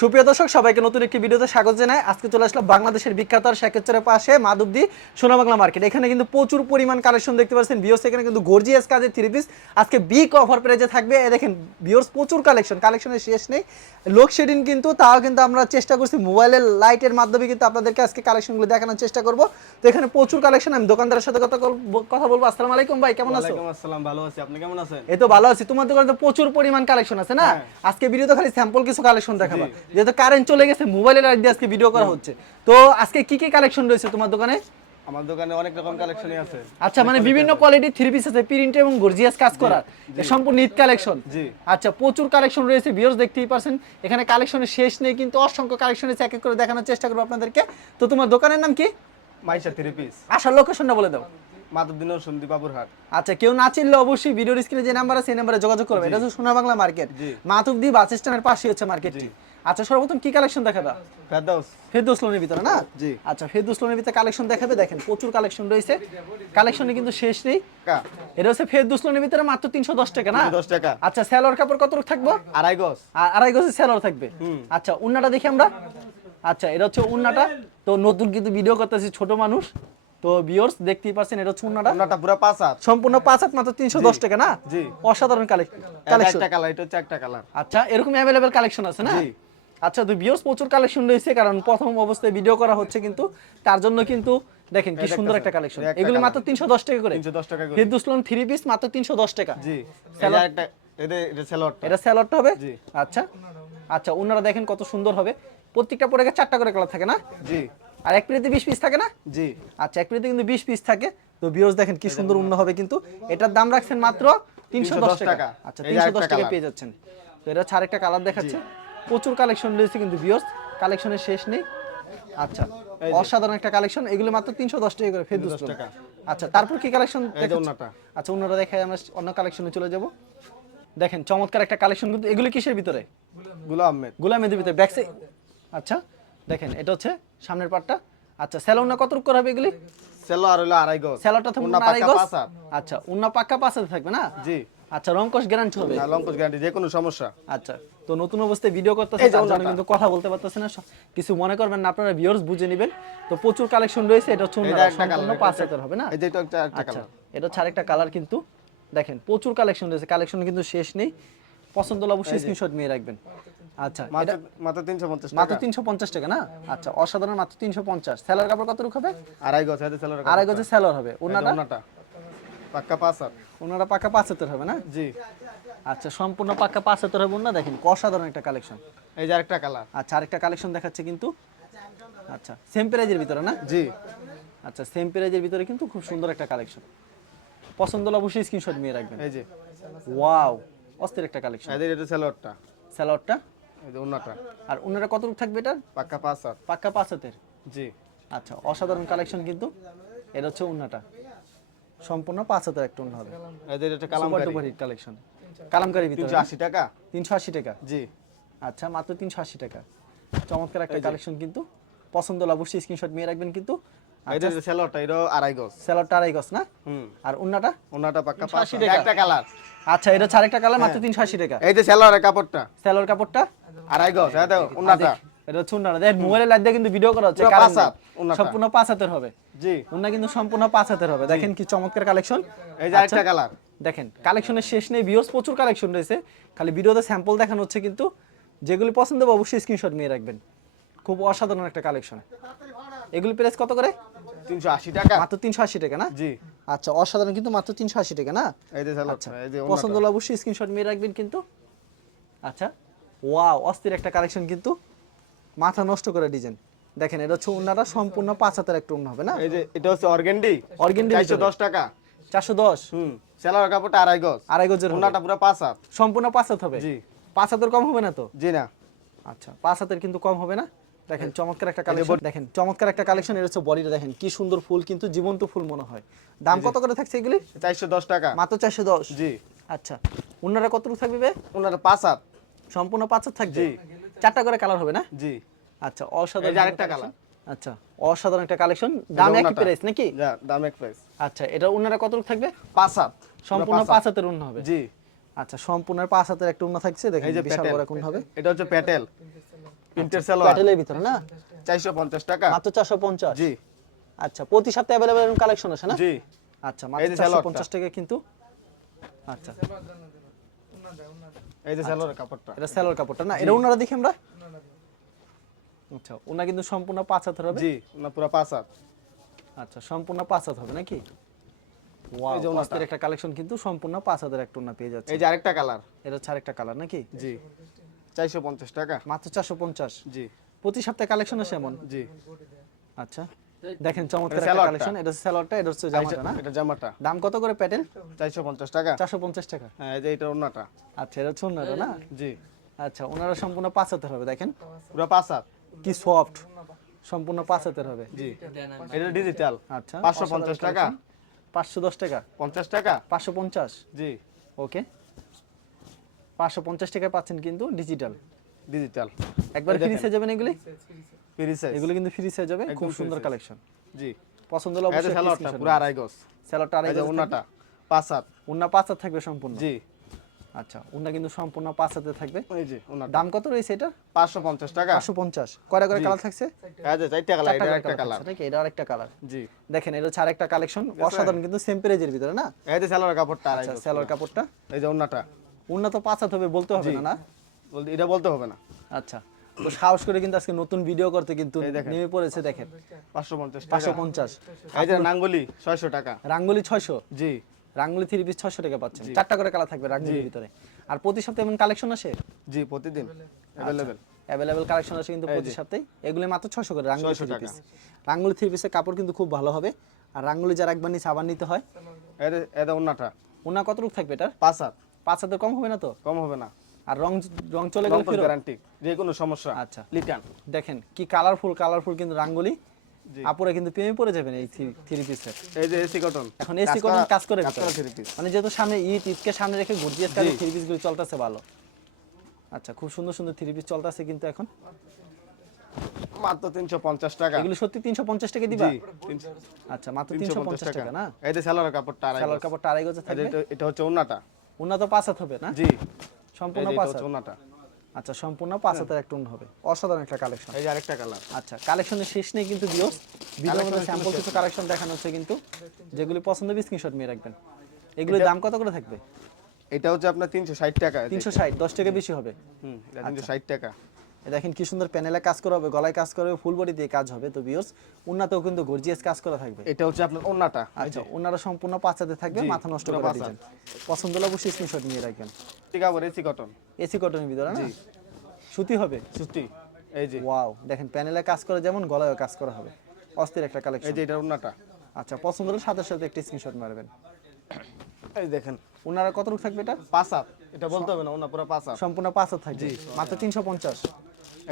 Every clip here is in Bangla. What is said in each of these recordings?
সুপ্রিয় দর্শক সবাইকে নতুন একটি ভিডিওতে স্বাগত জানাই। আজকে চলে আসলাম বাংলাদেশের বিখ্যাত আর শেখেরচরের পাশে মাধবদী সোনাবাংলা মার্কেট। এখানে কিন্তু প্রচুর পরিমাণ কালেকশন দেখতে পাচ্ছেন ভিউয়ার্স। এখানে কিন্তু গর্জিয়াস কাজের থ্রি পিস আজকে বিগ অফার প্রাইজে থাকবে। দেখেন ভিউয়ার্স, প্রচুর কালেকশনের শেষ নেই। লোডশেডিং কিন্তু তাও কিন্তু আমরা চেষ্টা করছি মোবাইলের লাইটের মাধ্যমে কিন্তু আপনাদেরকে আজকে কালেকশনগুলো দেখানোর চেষ্টা করব। তো এখানে প্রচুর কালেকশন, আমি দোকানদারের সাথে কথা বলবো। আসসালামু আলাইকুম ভাই, কেমন আছো? ওয়ালাইকুম আসসালাম, ভালো আছি। আপনি কেমন আছেন? এই তো ভালো আছি। তোমার দোকানে তো প্রচুর পরিমাণ কালেকশন আছে না? আজকে ভিডিওতে খালি স্যাম্পল কিছু কালেকশন দেখাবো, যেহেতু কারেন্ট চলে গেছে মোবাইলের লাইট দিয়ে আজকে ভিডিও করা হচ্ছে। তো আজকে কি কি কালেকশন রয়েছে তোমার দোকানে? আমার দোকানে অনেক রকম কালেকশনই আছে। আচ্ছা, মানে বিভিন্ন কোয়ালিটির থ্রি পিস আছে, প্রিন্ট এবং গর্জিয়াস কাজ করা, সম্পূর্ণ ঈদ কালেকশন। জি। আচ্ছা, প্রচুর কালেকশন রয়েছে ভিউয়ার্স, দেখতেই পারছেন। এখানে কালেকশনের শেষ নেই, কিন্তু অসংখ্য কালেকশন আছে, এক এক করে দেখানোর চেষ্টা করব আপনাদেরকে। তো তোমার দোকানের নাম কি? মাইশা থ্রি পিস, আসার লোকেশনটা বলে দাও। মাধবদী নরসিংদী বাবুরহাট। আচ্ছা, কেউ না চিনলে অবশ্যই ভিডিওর স্ক্রিনে যে নাম্বার আছে সেই নাম্বারে যোগাযোগ করবে। এটা হচ্ছে সোনাবাংলা মার্কেট, মাধবদী বাস স্ট্যান্ডের পাশে হচ্ছে মার্কেটটি। আচ্ছা, সর্বপ্রথম কি কালেকশন দেখাবে? ফেরদৌস লোনের ভিতরে না? জি। আচ্ছা, ফেরদৌস লোনের ভিতরে কালেকশন দেখাবে। দেখেন প্রচুর কালেকশন রয়েছে, কালেকশনে কিন্তু শেষ নেই। এটা হচ্ছে ফেরদৌস লোনের ভিতরে মাত্র 310 টাকা না? 10 টাকা। আচ্ছা, সেলর কাপড় কত থাকবে? আড়াই গজ। আড়াই গজের সেলর থাকবে। আচ্ছা, উন্নাটা দেখি আমরা। আচ্ছা, এটা হচ্ছে উন্নাটা। তো নতুন কিন্তু ভিডিও করতেছি, ছোট মানুষ তো ভিউয়ার্স দেখতেই পাচ্ছেন, এটা হচ্ছে উন্নাটা পুরো 5 হাত, সম্পূর্ণ 5 হাত, মাত্র 310 টাকা না? জি। অসাধারণ কালেকশন। একটা কালার, এটা হচ্ছে একটা কালার। আচ্ছা, এরকম अवेलेबल কালেকশন আছে না? জি। আচ্ছা, তো ভিউয়ার্স প্রচুর কালেকশন রয়েছে, কারণ প্রথম অবস্থায় ভিডিও করা হচ্ছে, কিন্তু তার জন্য কিন্তু দেখেন কি সুন্দর একটা কালেকশন। এগুলো মাত্র 310 টাকা করে। 310 টাকা করে। ফেরদৌস লোন থ্রি পিস মাত্র 310 টাকা। জি। সেলর- এটা এটা সেলরটা। এটা সেলরটা হবে? জি। আচ্ছা আচ্ছা, ওনারা দেখেন কত সুন্দর হবে। প্রত্যেকটা প্রোডাক্টে 4টা করে কালার থাকে না? জি। আর এক প্লেটে 20 পিস থাকে না? জি। আচ্ছা, এক প্লেটে কিন্তু 20 পিস থাকে। তো ভিউয়ার্স দেখেন কি সুন্দর উন্ন হবে, কিন্তু এটার দাম রাখছেন মাত্র 310 টাকা। আচ্ছা, 310 টাকা পেয়ে যাচ্ছেন। তো এটা হচ্ছে আরেকটা কালার দেখাচ্ছে। প্রচুর কালেকশন রয়েছে কিন্তু ভিউয়ার্স, কালেকশনের শেষ নেই। আচ্ছা, অসাধারণ একটা কালেকশন। এগুলো মাত্র 310 টাকা করে ফেরদৌস টাকা। আচ্ছা, তারপর কি কালেকশন দেখাচ্ছেন? আচ্ছা, অন্যরা দেখাই, আমরা অন্য কালেকশনে চলে যাব। দেখেন চমৎকার একটা কালেকশন, কিন্তু এগুলো কিসের ভিতরে? গোলামেদের ভিতরে ব্যাক সাইড। আচ্ছা, দেখেন এটা হচ্ছে সামনের পার্টটা। আচ্ছা, সেলরটা কত করে হবে এগুলি? সেলর হলো আড়াই গজ। সেলরটা থাকবে আড়াই গজ। আচ্ছা, উন্না পাক্কা 5 হাতে থাকবে না? জি। আচ্ছা, রংকশ গ্যারান্টি হবে? না, লঙ্কশ গ্যারান্টি, যে কোনো সমস্যা। আচ্ছা, তো নতুন অবস্থায় ভিডিও করতেছে, তার জন্য কিন্তু কথা বলতে পারতেছে না, কিছু মনে করবেন না, আপনারা ভিউয়ার্স বুঝে নেবেন। তো প্রচুর কালেকশন রয়েছে। এটা হচ্ছে উন্না সম্পূর্ণ 5 হাতের হবে না? এই যে এটা একটা আচ্ছা, কালার। এটা হচ্ছে আরেকটা কালার। কিন্তু দেখেন প্রচুর কালেকশন রয়েছে, কালেকশন কিন্তু শেষ নেই। পছন্দ হলে অবশ্যই স্ক্রিনশট নিয়ে রাখবেন। আচ্ছা, এটা মাত্র 350 টাকা। মাত্র 350 টাকা না? আচ্ছা, অসাধারণ, মাত্র 350। সেলর কাপড় কত রূপ হবে? আড়াই গজ, এটা সেলর। আড়াই গজের সেলর হবে। ওনাটা পাক্কা 5 হাত। ওনারা পাক্কা 5 হাতের হবে না? জি। আচ্ছা, সম্পূর্ণ পাক্কা 5 হাতের হবে না? দেখেন অসাধারণ একটা কালেকশন। এই যে আরেকটা কালার। আচ্ছা, আরেকটা কালেকশন দেখাচ্ছে কিন্তু। আচ্ছা, সেম প্রাইজের ভিতরে না? জি। আচ্ছা, সেম প্রাইজের ভিতরে কিন্তু খুব সুন্দর একটা কালেকশন। পছন্দ হলে অবশ্যই স্ক্রিনশট নিয়ে রাখবেন। এই যে ওয়াও, অস্থির একটা কালেকশন। এটা সেলরটা। সেলরটা এই যে ওন্নাটা। আর ওনারা কত থাকবে এটা? পাক্কা 5 হাত। পাক্কা 5 হাতের। জি। আচ্ছা, অসাধারণ কালেকশন কিন্তু। এটা হচ্ছে ওন্নাটা, সম্পূর্ণ 5 হাতের একটা ওন্না হবে। এই যে এটা কালামকারী কালেকশন, কালামকারী ভিতরে 380 টাকা। 380 টাকা। জি। আচ্ছা, মাত্র 380 টাকা। চমৎকার একটা কালেকশন কিন্তু। পছন্দ হলে অবশ্যই স্ক্রিনশট নিয়ে রাখবেন কিন্তু। এই যে সেলরটা, এটা আড়াই গজ। সেলরটা আড়াই গজ না? আর ওন্নাটা পাক্কা 5 380 টাকা। একটা কালার। আচ্ছা, এটা হচ্ছে আরেকটা কালার, মাত্র 380 টাকা। এই যে সেলরের কাপড়টা, সেলর কাপড়টা আড়াই গজ। এই দেখো ওন্নাটা। এটা হচ্ছে উন্নাটা। দেখেন মোবাইলের লাইট দিয়ে কিন্তু ভিডিও করা হচ্ছে, পুরো কারণ 5 হাত ওন্নাটা। সম্পূর্ণ 5 হাতের হবে। জি। উন্না কিন্তু সম্পূর্ণ 5 হাতের হবে। দেখেন কি চমৎকার কালেকশন। এই যে আরেকটা কালার। দেখেন কালেকশনের শেষ নেই ভিউয়ার্স, প্রচুর কালেকশন রয়েছে। খালি ভিডিওতে স্যাম্পল দেখানো হচ্ছে, কিন্তু যেগুলি পছন্দ হবে অবশ্যই স্ক্রিনশট নিয়ে রাখবেন। খুব অসাধারণ একটা কালেকশন। এগুলি প্রাইস কত করে? 380 টাকা। মাত্র 380 টাকা না? জি। আচ্ছা, অসাধারণ কিন্তু, মাত্র 380 টাকা না? এই যে সেলর। আচ্ছা, এই যে পছন্দ হলে অবশ্যই স্ক্রিনশট নিয়ে রাখবেন কিন্তু। আচ্ছা, ওয়াও, অস্থির একটা কালেকশন কিন্তু, মাথা নষ্ট করে ডিজাইন। দেখেন এটা হচ্ছে উন্নাটা, সম্পূর্ণ 5 হাতের একটা উন্না হবে না? এই যে এটা হচ্ছে অর্গেন্ডি। 410 টাকা। 410। সেলর কাপড়টা আড়াই গজ। আড়াই গজের ওন্নাটা পুরো 5 হাত। সম্পূর্ণ 5 হাত হবে? জি। 5 হাতের কম হবে না তো? জি না। আচ্ছা, 5 হাতের কিন্তু কম হবে না। দেখেন চমৎকার একটা কালেকশন। দেখেন চমৎকার একটা কালেকশন। এর হচ্ছে বডিটা দেখেন কি সুন্দর, ফুল কিন্তু জীবন্ত ফুল মনে হয়। দাম কত করে থাকছে এগুলি? 410 টাকা। মাত্র 410। জি। আচ্ছা, উন্নারা কতটুকু থাকবে বে? ওন্নাটা 5 হাত। সম্পূর্ণ 5 হাত থাকবে? জি। 4টা করে কালার হবে না? জি। আচ্ছা, অসাধারণ। এই যে আরেকটা কালার। আচ্ছা, অসাধারণ একটা কালেকশন। দাম একই প্রাইস নাকি? যা, দাম এক প্রাইস। আচ্ছা, এটা উন্নারা কতটুকু থাকবে? 5 হাত। সম্পূর্ণ 5 হাতের উন্না হবে? জি। আচ্ছা, সম্পূর্ণ 5 হাতের একটা উন্না থাকছে। দেখেন বিশাল বড় একটা উন্না হবে। এটা হচ্ছে প্যাটেল। প্রিন্টের সালোয়ার প্যাটেলের ভিতরে না 450 টাকা মাত্র 450। জি আচ্ছা প্রতি সপ্তাহে अवेलेबल কালেকশন আছে না? জি আচ্ছা এই মাত্র যে সালোয়ারটা। 450 টাকা কিন্তু। আচ্ছা এই যে সালোয়ারের কাপড়টা এটা সেলর কাপড়টা না, এটা ওনারা দেখি আমরা। আচ্ছা ওনা কিন্তু সম্পূর্ণ 5 হাত হবে। জি না পুরো 5 হাত আচ্ছা সম্পূর্ণ 5 হাত হবে নাকি? ওয়াও এই যে ওনাটা। অস্থির একটা কালেকশন কিন্তু সম্পূর্ণ 5 হাতের একটা ওনা পেয়ে যাচ্ছে। এই যে আরেকটা কালার এটা ছাড় একটা কালার নাকি? জি 450 টাকা মাত্র 450। জি প্রতি সপ্তাহে কালেকশন আছে এমন। জি আচ্ছা দেখেন চমৎকার এটা একটা সালোয়ারটা। কালেকশন। এটা সেলরটা, এটা হচ্ছে জামাটা না? এটা জামাটা দাম কত করে প্যাটেল? 450 টাকা 450 টাকা। হ্যাঁ এই যে এটা ওন্নাটা আচ্ছা এটা হচ্ছে ওনারা না? জি আচ্ছা ওনারা সম্পূর্ণ 5 হাতের হবে দেখেন পুরো 5 হাত কি সফট, সম্পূর্ণ 5 হাতের হবে। জি এটা ডিজিটাল আচ্ছা 550 টাকা 510 টাকা 50 টাকা 550। জি ওকে 550 টাকায় পাচ্ছেন কিন্তু ডিজিটাল। ডিজিটাল একবার ফ্রি হয়ে যাবেন এগুলি, ফ্রি সাইজ এগুলো কিন্তু ফ্রি হয়ে যাবে। একদম খুব free সুন্দর size। কালেকশন, জি পছন্দ হলে এই যে অবশ্যই সালোয়ারটা পুরো আড়াই গজ স্যালোডটা এই যে আড়াই ওন্নাটা 5 হাত ওন্না 5 হাত থাকবে সম্পূর্ণ। জি আচ্ছা ওন্না কিন্তু সম্পূর্ণ 5 হাতে থাকবে। এই যে ওন্নাটা দাম কত রয়েছে এটা? 550 টাকা 550। কয়টা করে কালার থাকছে? এই যে চারটা কালার এটা চারটা একটা colour কালার থাকছে নাকি? এটা আরেকটা কালার। জি দেখেন এটা হচ্ছে আরেকটা কালেকশন, অসাধারণ কিন্তু সেম প্রাইজের ভিতরে না? এই যে সালোয়ার কাপড়টা আড়াই আচ্ছা গজ সেলর কাপড়টা এই যে ওন্নাটা উন্নত 5 হাত হবে বলতে হবে জি। না না? বলতে এটা বলতে হবে না আচ্ছা তো সাহস করে কিন্তু আজকে নতুন ভিডিও করতে কিন্তু এই দেখেন। নেমে পড়েছে দেখেন। 550 টাকা 550। এই যে নাঙ্গলি 600 টাকা রাঙ্গুলি 600। জি রাঙ্গুলি 3 পিস 600 টাকা পাচ্ছেন। চারটা করে কালার থাকবে রাঙ্গুলির ভিতরে। আর প্রতি সপ্তাহে এমন কালেকশন আসে? জি প্রতিদিন अवेलेबल অ্যাভেলেবল কালেকশন আছে কিন্তু প্রতি সপ্তাহে। এগুলো মাত্র 600 করে রাঙ্গুলি 600 3 টাকা। পিস। রাঙ্গুলি 3 পিসের কাপড় কিন্তু খুব ভালো হবে। আর রাঙ্গুলি যারা একবার নিচে আবার নিতে হয়। এটা ওন্নাটা ওনা কত রূপ থাকবে এটা? 5 হাত 5 হাতের কম হবে না তো? কম হবে না আর রং রং চলে গেলে ফেরত? গ্যারান্টি যে কোনো সমস্যা আচ্ছা লিটান দেখেন কি কালারফুল কিন্তু রাঙ্গুলি। আপুরা কিন্তু প্রেমে পড়ে যাবেন এই 3 পিসের। এই যে এসি কটন এখন এসি কটন কাজ করে কাজ করা 3 পিস মানে যেহেতু সামনে ঈদকে সামনে রেখে গর্জিয়াস কাজে 3 পিস গুলো চলতেছে ভালো। আচ্ছা খুব সুন্দর সুন্দর 3 পিস চলতেছে কিন্তু এখন। মাত্র 350 টাকা এগুলো সত্যি 350 টাকা দিবা? জি 300 আচ্ছা মাত্র 350 টাকা না? এই যে সালোয়ার কাপড়টা আড়াই সালোয়ার গজ। কাপড়টা আড়াই গজে এই যে থাকবে। এটা হচ্ছে ওন্নাটা উন্নত 5 হাত হবে না? জি সম্পূর্ণ এই যে 5 এটা হাত। হচ্ছে ওন্নাটা আচ্ছা সম্পূর্ণ 5 হাতের একটা উন হবে। অসাধারণ একটা কালেকশন। এই যে আরেকটা কালার আচ্ছা কালেকশনের শেষ নেই কিন্তু ভিউয়ার্স। ভিডিওর মধ্যে স্যাম্পল কিছু কালেকশন দেখানো হচ্ছে কিন্তু, যেগুলি পছন্দ হবে স্ক্রিনশট নিয়ে রাখবেন। এগুলোর দাম কত করে থাকবে? এটা হচ্ছে আপনার 360 টাকা 360, 10 টাকা বেশি হবে। এটা 360 টাকা এ দেখেন কি সুন্দর প্যানেলে কাজ করা হবে, গলায় কাজ করা হবে, ফুল বডি দিয়ে কাজ হবে। তো ভিউয়ার্স উন্নতেও কিন্তু গর্জিয়াস কাজ করা থাকবে। এটা হচ্ছে আপনার ওন্নাটা আচ্ছা ওনারা সম্পূর্ণ 5 হাতে থাকবে, জি, মাথা নষ্ট পুরো করে 5 দিবেন। পছন্দ হলে অবশ্যই স্ক্রিনশট নিয়ে রাখবেন। ঠিক আছে এসি কটন এসি কটনের ভিতরে না? জি। সুতি হবে। সুতি এই যে ওয়াও দেখেন প্যানেলে কাজ করা যেমন গলায়ও কাজ করা হবে। অস্থির একটা এই কালেকশন। যে এটা ওন্নাটা আচ্ছা পছন্দ হলে সাথে সাথে একটা স্ক্রিনশট মারবেন। এই দেখেন ওনারা কত রূপ থাকবে এটা? 5 হাত এটা বলতে হবে না ওন্না পুরো 5 হাত সম্পূর্ণ 5 হাত থাকবে মাত্র 350।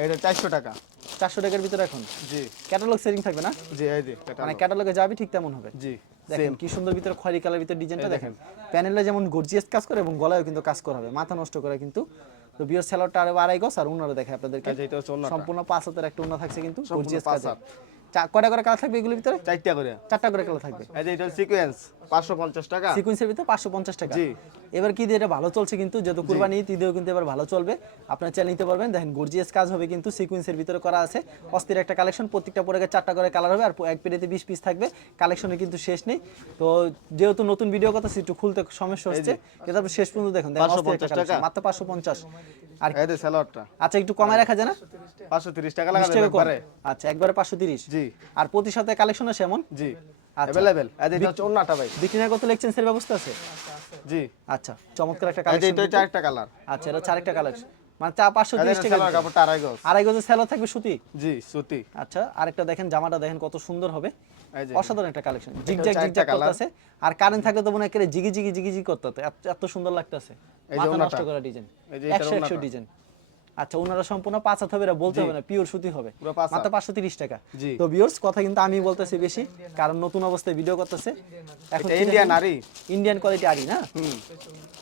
এটা 400 টাকা 400 টাকার ভিতরে এখন জি ক্যাটালগ সেটিং থাকবে না? জি এই যে এটা মানে ক্যাটালগে যাবে ঠিক তেমন হবে। জি দেখেন কি সুন্দর ভিতরে খয়েরি কালার ভিতরে ডিজাইনটা দেখেন। প্যানেলে যেমন গর্জিয়াস কাজ করে এবং গলায়ও কিন্তু কাজ করা হবে, মাথা নষ্ট করে কিন্তু। তো বিয়ার সেলরটা আর আড়াই গজ আর উনারা দেখে আপনাদেরকে এই যে এটা হচ্ছে ওন্নাটা সম্পূর্ণ 5 হাতের একটা উন্না থাকছে কিন্তু সম্পূর্ণ গর্জিয়াস 5 কাজে। হাত। কয়টা করে কালার থাকবে এগুলোর ভিতরে? 4টা করে 4টা করে কালার থাকবে। এই যে এটা সিকোয়েন্স 550 টাকা সিকোয়েন্সের ভিতরে 550 টাকা। জি। এবার কি দিয়ে এটা ভালো চলছে কিন্তু, যেহেতু কুরবানি ঈদ, ঈদেও কিন্তু এবার ভালো চলবে। আপনারা চাইলে নিতে পারবেন। দেখেন গর্জিয়াস কাজ হবে কিন্তু সিকোয়েন্সের ভিতরে করা আছে। অস্থির একটা কালেকশন, প্রত্যেকটা পরে 4টা করে কালার হবে আর এক পেটিতে 20 পিস থাকবে। কালেকশনের কিন্তু শেষ নেই। তো যেহেতু নতুন ভিডিও কথা একটু খুলতে সমস্যা হচ্ছে, এটা শেষ পর্যন্ত দেখুন। দেখেন অস্থির একটা 550 কালেকশন টাকা। মাত্র 550। আর এই যে সালোয়ারটা আচ্ছা একটু কমায় রাখা যায় না? 530 টাকা 20 লাগাবেন টাকা কম। একবারে আচ্ছা একবারে 530। জি আর প্রতি সপ্তাহে কালেকশন আছে এমন? জি আচ্ছা। अवेलेबल এই যে এটা হচ্ছে ওন্নাটা ভাই বিক্রি না করতে লেকচেন্সের ব্যবস্থা আছে? জি আচ্ছা চমৎকার একটা এই যে কালেকশন। এটা হচ্ছে আরেকটা কালার আচ্ছা এটা হচ্ছে আরেকটা কালেকশন, মানে 530 টাকা। সালোয়ার কাপড়টা আড়াই গজ আড়াই গজের সেলো থাকবে সুতি। জি সুতি আচ্ছা আরেকটা দেখেন, জামাটা দেখেন কত সুন্দর হবে। এই যে অসাধারণ একটা কালেকশন, হচ্ছে জিগজ্যাগ আরেকটা জিগজ্যাগ colour। করতেছে। আর কারেন্ট থাকলে তো মনে হয় জিগি জিগি জিগি জিগি করতে হতো, এত সুন্দর লাগতেছে। এই যে মাথা ওনাটা। নষ্ট করা ডিজাইন, এই যে এটার 100 ওনাটা। ডিজাইন। আচ্ছা ওনারা সম্পূর্ণ 5 হাত হবে, এটা বলতে হবে না, পিওর সুতি হবে। পুরো 5 হাত। মাত্র 530 টাকা। জি। তো ভিউয়ার্স কথা কিন্তু আমি বলতেছি বেশি, কারণ নতুন অবস্থায় ভিডিও করতেছে। এখন এটা ইন্ডিয়ান আরি ইন্ডিয়ান কোয়ালিটি আরি না?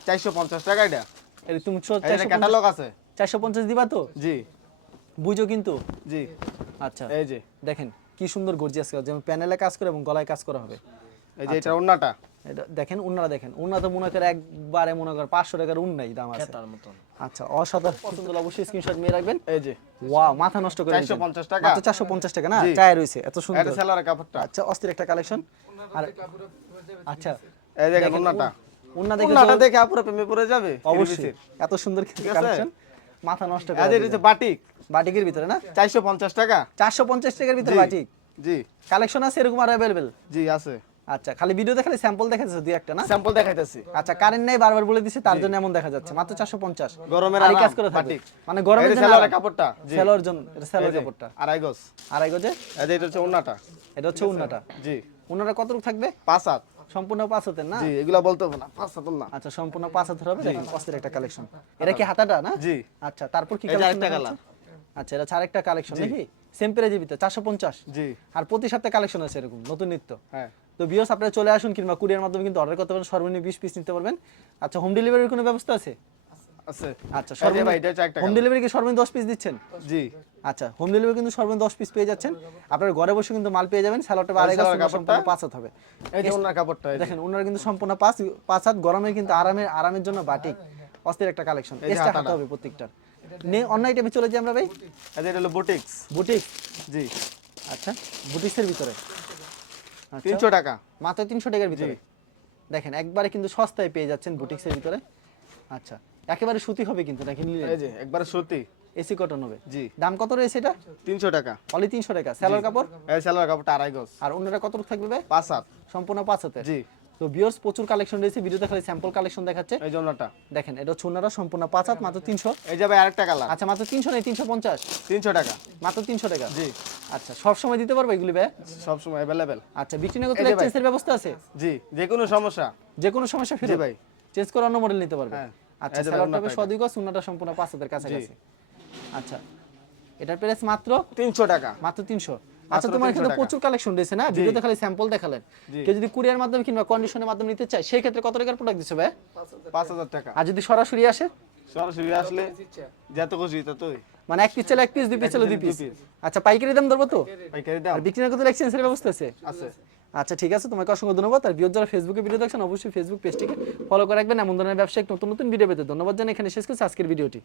450 টাকা এটা এই তুমি এটা ক্যাটালগ আছে 450 দিবা তো? জি বুঝো কিন্তু। জি আচ্ছা এই যে দেখেন কি সুন্দর গর্জিয়াস কাজ, যেমন প্যানেলে কাজ করে এবং গলায় কাজ করা হবে। এই যে এটা ওন্নাটা এটা দেখেন উন্নাটা দেখেন, উন্না তো মনে করে একবারে মনে করে 500 টাকার উন্নাই দাম আছে। তার মতন আচ্ছা অসাধারণ পছন্দ হলে অবশ্যই স্ক্রিনশট নিয়ে রাখবেন। এই যে ওয়াও মাথা নষ্ট করে 450 টাকা। মাত্র 450 টাকা না, জি। টায়ার রয়েছে এত এটা সুন্দর। সেলারের কাপড়টা। আচ্ছা অস্থির একটা কালেকশন। আর আচ্ছা এই দেখেন উন্নাটা। উন্না দেখে উন্নাটা দেখে আপুরা প্রেমে পড়ে যাবে। অবশ্যই এত সুন্দর ঠিক আছে? কালেকশন, মাথা নষ্ট এই করে যে এটা হচ্ছে বাটিক, বাটিকের ভিতরে না 450 টাকা। 450 টাকার ভিতরে জি। বাটিক জি কালেকশন আছে এরকম আর अवेलेबल? জি আছে। আচ্ছা খালি ভিডিও দেখালে স্যাম্পল দেখাচ্ছে দুই একটা না? স্যাম্পল দেখাইতেছি। আচ্ছা কারেন্ট নাই বারবার বলে দিছে তার জন্য এমন দেখা যাচ্ছে। মাত্র 450 গরমের আরই আরাম, কাজ করে থাকবে বাটিক। মানে গরমের এই যে জন্য সেলারের আরাম। কাপড়টা। জি সেলর জন্য এটা সেলর এই যে, কাপড়টা আড়াই গজ। আড়াই গজে। এই যে এটা হচ্ছে উন্নাটা। এটা হচ্ছে উন্নাটা। জি উন্নাটা কতটুকু থাকবে? 5 হাত। সম্পূর্ণ 5 হাতের না? জি এগুলা বলতে হবে না, 5 হাত না। আচ্ছা সম্পূর্ণ 5 হাতের হবে। দেখেন অস্থির একটা কালেকশন। এটা কি হাতাটা না? জি আচ্ছা তারপর কি এই যে কালেকশন আরেকটা দেখাচ্ছে? কালার। আচ্ছা এটা আরেকটা কালেকশন নাকি? সেম প্রাইজের ভিতরে 450। জি আর প্রতি সপ্তাহে কালেকশন আছে এরকম নতুন নিত্য। হ্যাঁ তো ভিউয়ার্স আপনারা চলে আসুন কিংবা কুরিয়ার মাধ্যমে কিন্তু অর্ডার করতে পারেন, সর্বনিম্ন 20 পিস নিতে পারবেন। আচ্ছা হোম ডেলিভারির কোনো ব্যবস্থা আছে? আছে। আচ্ছা এই যে ভাই এটা হচ্ছে একটা হোম ডেলিভারি কি সর্বনিম্ন 10 পিস দিচ্ছেন? জি আচ্ছা হোম ডেলিভারি কিন্তু সর্বনিম্ন 10 পিস পেয়ে যাচ্ছেন। আপনারা ঘরে বসে কিন্তু মাল পেয়ে যাবেন। স্যালাডটা আড়াই গজ সালোয়ার সম্পূর্ণ কাপড়টা। 5 হাত হবে। এই যে উন্নার কাপড়টা। এই যে। দেখেন ওনারা কিন্তু সম্পূর্ণ 5 হাত গরমে কিন্তু আরামের জন্য বাটিক অস্থির একটা কালেকশন। এই যে এক্সট্রা হাতাটা। হাতে হবে প্রত্যেকটার। নে অন্য আইটেমে চলে যাই আমরা ভাই। এই যে এটা হলো বুটিক্স। বুটিক। জি আচ্ছা বুটিক্সের ভিতরে। আচ্ছা 300 টাকা। মাত্র 300 টাকার ভিতরে। দেখেন একবারে কিন্তু সস্তায় পেয়ে যাচ্ছেন বুটিক্সের ভিতরে। আচ্ছা একেবারে সুতি হবে কিন্তু নাকি নিলে? এই যে একবারে সুতি। এসি কটন হবে। জি দাম কত রয়েছে এটা? 300 টাকা। অনলি 300 টাকা। সেলর কাপড় এই সালোয়ার কাপড়টা আড়াই গজ। আর অন্যটা কতটুকু থাকবে ভাই? 5 হাত। সম্পূর্ণ 5 হাতে। জি তো ভিউয়ার্স প্রচুর কালেকশন রয়েছে, ভিডিওতে খালি স্যাম্পল কালেকশন দেখাচ্ছে। এই যে উন্নাটা। দেখেন এটা ছুনারা সম্পূর্ণ 5 হাত মাত্র 300। এই যে ভাই আরেকটা কালার। আচ্ছা মাত্র 300 নেই 350। 300 টাকা। মাত্র 300 টাকা। জি আচ্ছা সব সময় দিতে পারবে এগুলি ভাই? সব সময় अवेलेबल। আচ্ছা বিক্রি না করতে এই যে ভাই। এক্সচেঞ্জের ব্যবস্থা আছে? জি যে কোনো সমস্যা। যে কোনো সমস্যা ফিরে জি ভাই। চেঞ্জ করে অন্য মডেল নিতে পারবে। হ্যাঁ। আচ্ছা এই যে স্যালাডটা হবে উন্নাটা সদিক সুন্নাটা সম্পূর্ণ 5 হাতের কাছাকাছি। আচ্ছা এটার প্রাইস মাত্র 300 টাকা। মাত্র 300। আচ্ছা তোমার এখানে 300 টাকা। প্রচুর কালেকশন রয়েছে না? ভিডিওতে খালি স্যাম্পল দেখালেন। জি। কেউ যদি কুরিয়ার মাধ্যমে কিংবা কন্ডিশনের মাধ্যমে নিতে চায় সেই ক্ষেত্রে কত টাকার প্রোডাক্ট দিচ্ছে ভাই? 5000 টাকা। আর যদি সরাসরি আসে সরাসরি আসলে যত খুশি ততই। মানে এক পিস চাইলে এক পিস, দুই পিস চাইলে দুই পিস। দুই piece। আচ্ছা পাইকারি দাম ধরবো তো? পাইকারি দাম আর বিক্রি না করতে এক্সচেঞ্জের ব্যবস্থা আছে? আছে। আচ্ছা ঠিক আছে তোমাকে অসংখ্য ধন্যবাদ। আর ভিউয়ার যারা ফেসবুকে ভিডিও দেখছেন অবশ্যই ফেসবুক পেজটিকে ফলো করে রাখবেন এমন ধরনের ব্যবসায়িক নতুন নতুন ভিডিও পেতে। ধন্যবাদ জানাই এখানে শেষ করছি আজকের ভিডিওটি।